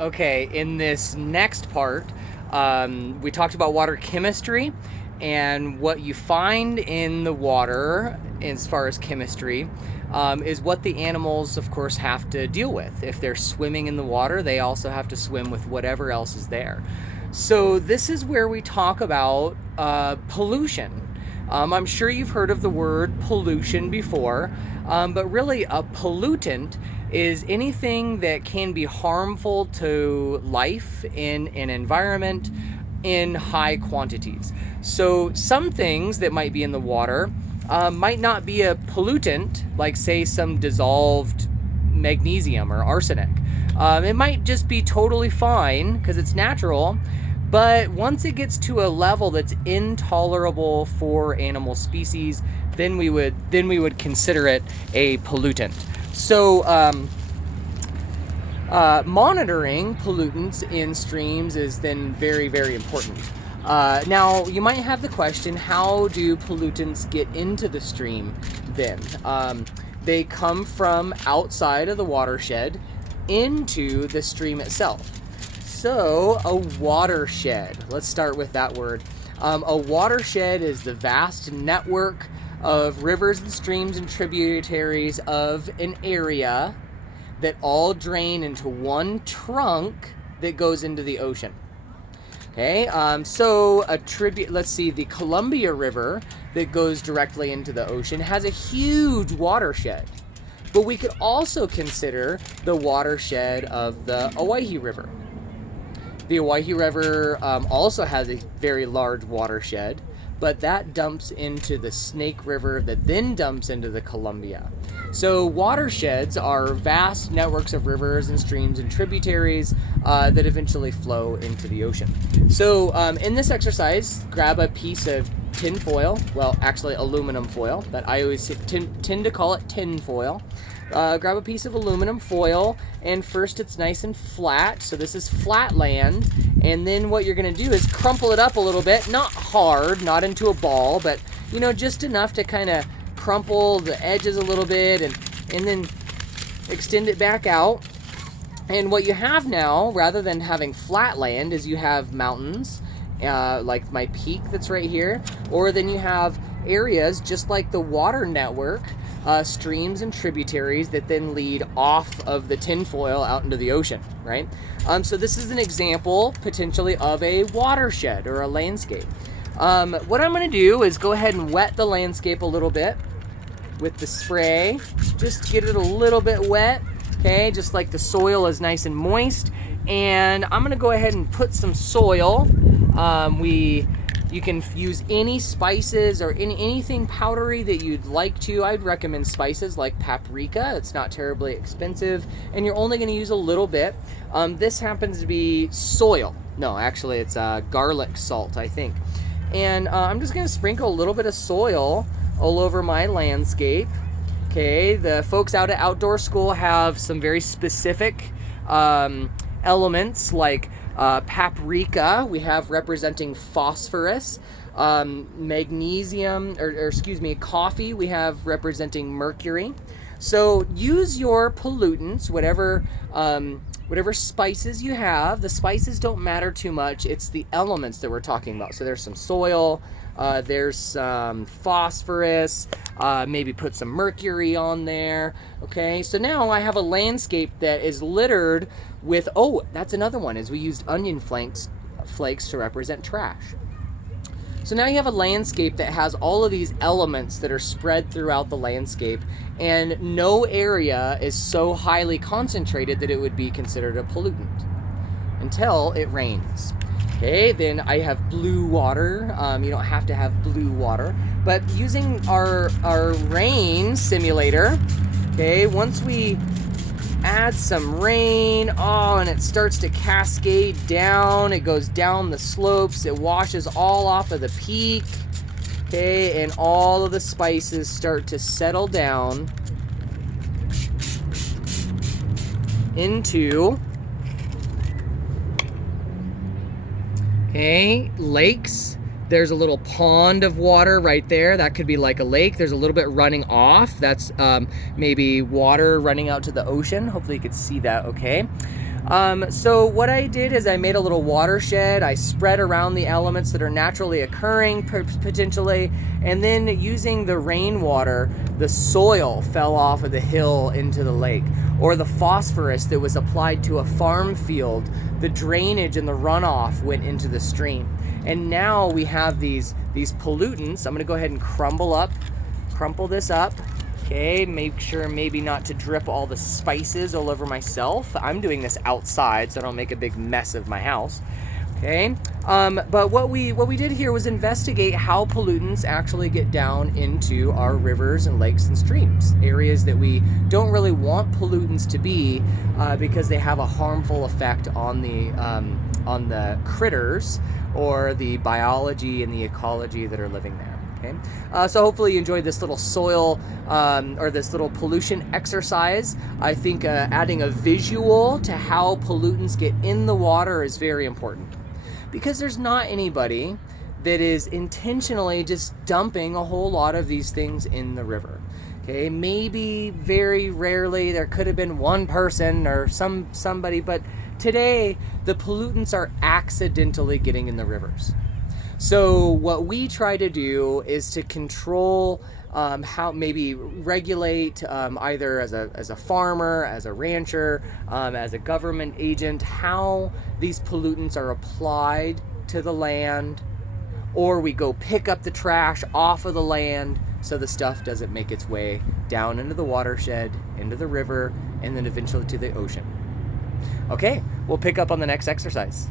Okay, in this next part, we talked about water chemistry and what you find in the water as far as chemistry is what the animals, of course, have to deal with. If they're swimming in the water, they also have to swim with whatever else is there. So this is where we talk about pollution. I'm sure you've heard of the word pollution before, but really a pollutant is anything that can be harmful to life in an environment in high quantities. So some things that might be in the water might not be a pollutant, like say some dissolved magnesium or arsenic. It might just be totally fine because it's natural, but once it gets to a level that's intolerable for animal species, then we would consider it a pollutant. So monitoring pollutants in streams is then very, very important. Now, you might have the question, how do pollutants get into the stream then? They come from outside of the watershed into the stream itself. So, a watershed, let's start with that word. A watershed is the vast network of rivers and streams and tributaries of an area that all drain into one trunk that goes into the ocean. Okay, so let's see, the Columbia River that goes directly into the ocean has a huge watershed, but we could also consider the watershed of the Owyhee River. The Owyhee River also has a very large watershed, but that dumps into the Snake River that then dumps into the Columbia. So watersheds are vast networks of rivers and streams and tributaries that eventually flow into the ocean. So in this exercise, grab a piece of tin foil, well actually aluminum foil, but I always tend to call it tin foil. Grab a piece of aluminum foil, and first it's nice and flat, so this is flat land, and then what you're going to do is crumple it up a little bit, not hard, not into a ball, but you know, just enough to kind of crumple the edges a little bit, and then extend it back out. And what you have now, rather than having flat land, is you have mountains, like my peak that's right here, or then you have areas just like the water network, streams and tributaries that then lead off of the tinfoil out into the ocean, right? So this is an example potentially of a watershed or a landscape. What I'm going to do is go ahead and wet the landscape a little bit with the spray. Just get it a little bit wet, okay? Just like the soil is nice and moist. And I'm going to go ahead and put some soil. You can use any spices or anything powdery that you'd like to. I'd recommend spices like paprika. It's not terribly expensive, and you're only going to use a little bit. This happens to be soil. No, actually, it's garlic salt, I think. And I'm just going to sprinkle a little bit of soil all over my landscape. Okay, the folks out at Outdoor School have some very specific elements like paprika, we have representing phosphorus, magnesium, or excuse me, coffee, we have representing mercury. So use your pollutants, whatever spices you have. The spices don't matter too much. It's the elements that we're talking about. So there's some soil, there's some phosphorus, maybe put some mercury on there. Okay, so now I have a landscape that is littered with, oh, that's another one, is we used onion flakes to represent trash. So now you have a landscape that has all of these elements that are spread throughout the landscape, and no area is so highly concentrated that it would be considered a pollutant until it rains. Okay, then I have blue water. You don't have to have blue water, but using our rain simulator, okay, once we add some rain, and it starts to cascade down, it goes down the slopes, it washes all off of the peak, okay, and all of the spices start to settle down into lakes. There's a little pond of water right there. That could be like a lake. There's a little bit running off. That's maybe water running out to the ocean. Hopefully you could see that okay. So what I did is I made a little watershed. I spread around the elements that are naturally occurring potentially, and then using the rainwater, the soil fell off of the hill into the lake, or the phosphorus that was applied to a farm field, the drainage and the runoff went into the stream. And now we have these pollutants. I'm gonna go ahead and crumple this up. Okay, make sure maybe not to drip all the spices all over myself. I'm doing this outside so I don't make a big mess of my house. Okay, but what we did here was investigate how pollutants actually get down into our rivers and lakes and streams, areas that we don't really want pollutants to be because they have a harmful effect on the critters or the biology and the ecology that are living there. Okay, so hopefully you enjoyed this little soil or this little pollution exercise. I think adding a visual to how pollutants get in the water is very important, because there's not anybody that is intentionally just dumping a whole lot of these things in the river. Okay, maybe very rarely there could have been one person or somebody, but today the pollutants are accidentally getting in the rivers. So what we try to do is to control how, maybe regulate either as a farmer, as a rancher, as a government agent, how these pollutants are applied to the land, or we go pick up the trash off of the land so the stuff doesn't make its way down into the watershed, into the river, and then eventually to the ocean. Okay, we'll pick up on the next exercise.